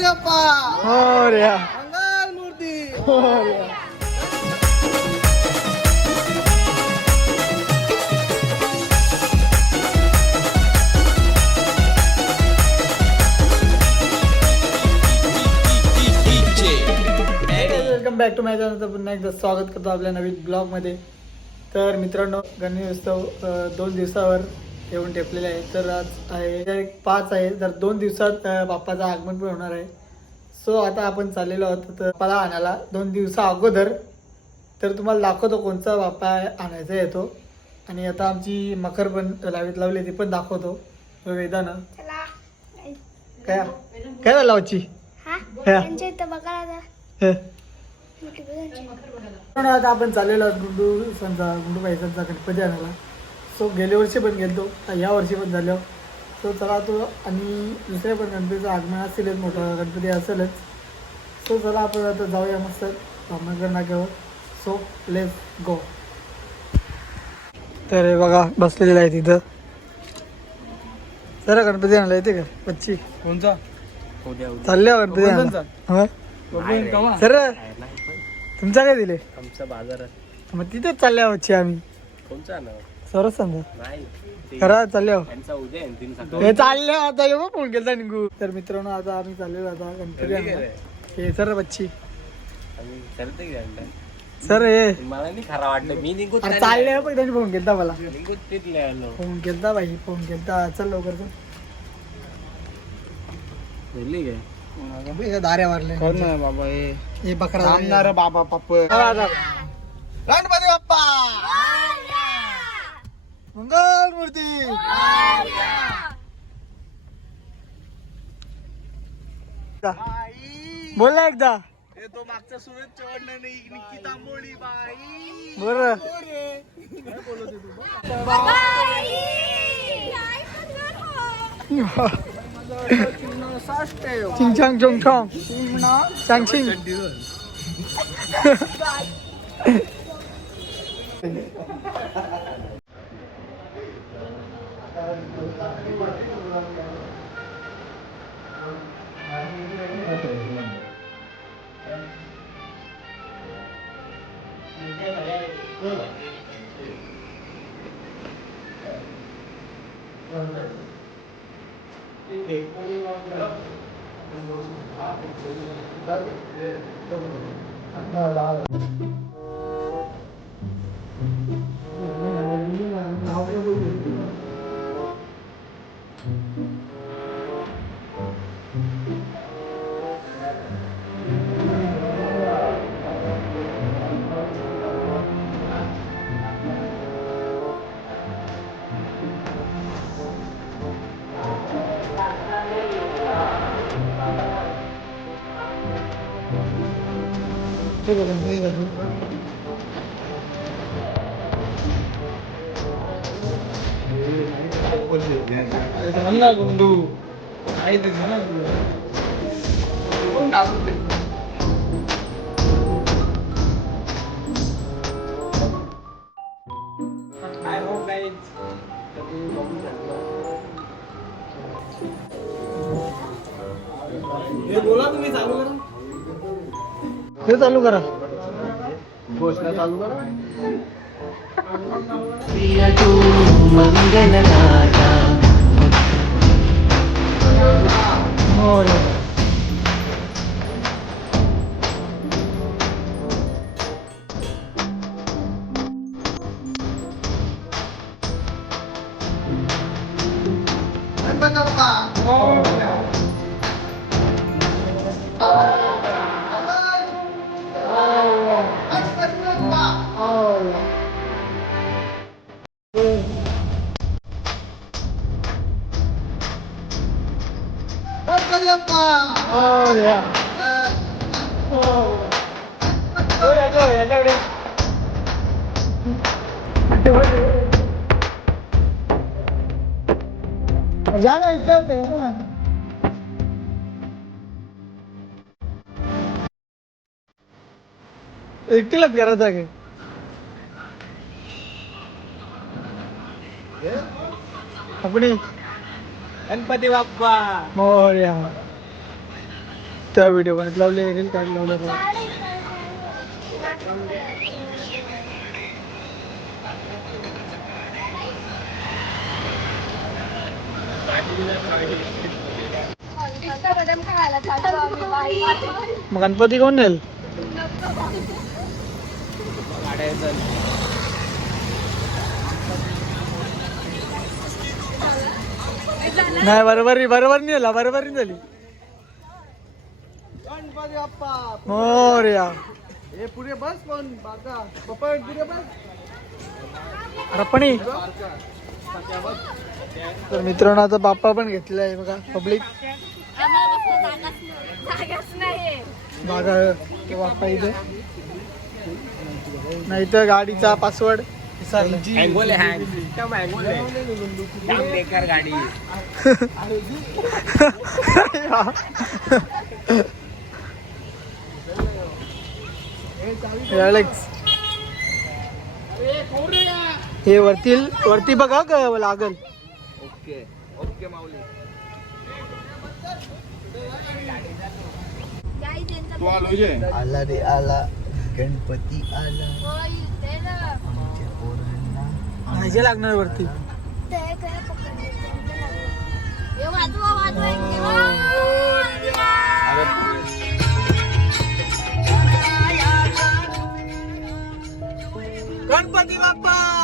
Ganpati Bappa Morya. Mangal Murti. Morya. Welcome back to my channel. पुन्हा एकदा स्वागत करतो आपल्या नवीन ब्लॉगमध्ये. तर मित्रांनो, गणेश उत्सव 2 दिवसावर येऊन ठेपलेले आहे. तर आज आहे 5 आहे. तर 2 दिवसात बाप्पाचं आगमन पण होणार आहे. सो आता आपण चाललेलो आहोत तर बाप्पाला आणायला 2 दिवसा अगोदर. तर तुम्हाला दाखवतो कोणचा बाप्पा आणायचा येतो. आणि आता आमची मकर पण लावली ती पण दाखवतो. वेदानं काय काय झालं आजची आता आपण चाललेलो आहोत गुंडू बाईचा गणपती आणायला. सो गेल्या वर्षी पण गेलतो, या वर्षी पण झालो. सो चला तो आणि दुसऱ्या पण गणपतीचं आगमन असेलच, मोठा गणपती असेलच. सो चला आपण आता जाऊया मस्त रामनगर नाक्यावर. So let's go. तर हे बघा बसलेलं आहे तिथं. जरा गणपती आणायला येते का बच्ची? कोणचा चालल्या गणपती आणायला? हा सर तुमचा काय दिले? आमचा बाजारात मग तिथेच चालल्या बच्ची आम्ही. कोणचा ना सरच सांगा नाही खरा चालल्या त्यांचा उद्या आहे तीन हे चालले आता येऊ फोन केला निघू. तर मित्रांनो आता आम्ही चाललेलो आता गणपती आणायला. हे सर बच्ची सर हे मला नाही खरा वाटलं. मी निघून चालले पण त्यांनी फोन केलता मला. निघून तिथले आलो. फोन केलता बाई, फोन केलता. चल लवकर चल. बोलली काय दाऱ्या मारले बाबा हे बकरा थांबणार बाबा पप्प गणपती बाप्पा मंगल मूर्ती. बोल ना एकदा. तो मागचा सुरत चढणं नाही निकी तांबोळी बाई. बर चिंग चांग चोंग चोंग चांग चिंग. गुंडू बोला तुम्ही चालू करा. हे चालू करा. घोषणा चालू करा. एकटीलाच करायचं आहे. गणपती बाप्पा मोरया. त्या व्हिडिओ बनत लावले रील काढ लावलं मग गणपती कोण नेल नाही बरोबर नेला बरोबर नाही झाली गणपती बाप्पा मोरया हे पुढे बस पण बाका पप्पा पुढे बस रपणी तर मित्रांनो आता बाप्पा पण घेतलेला आहे बघा पब्लिक बघा बाप्पा इथे नाही तर गाडीचा पासवर्ड बेकार गाडी हे वरती बघा का लागल ओके ओके माऊली आला रे आला गणपती आला आमच्या पोरांना भाजी लागणार वरती गणपती बाप्पा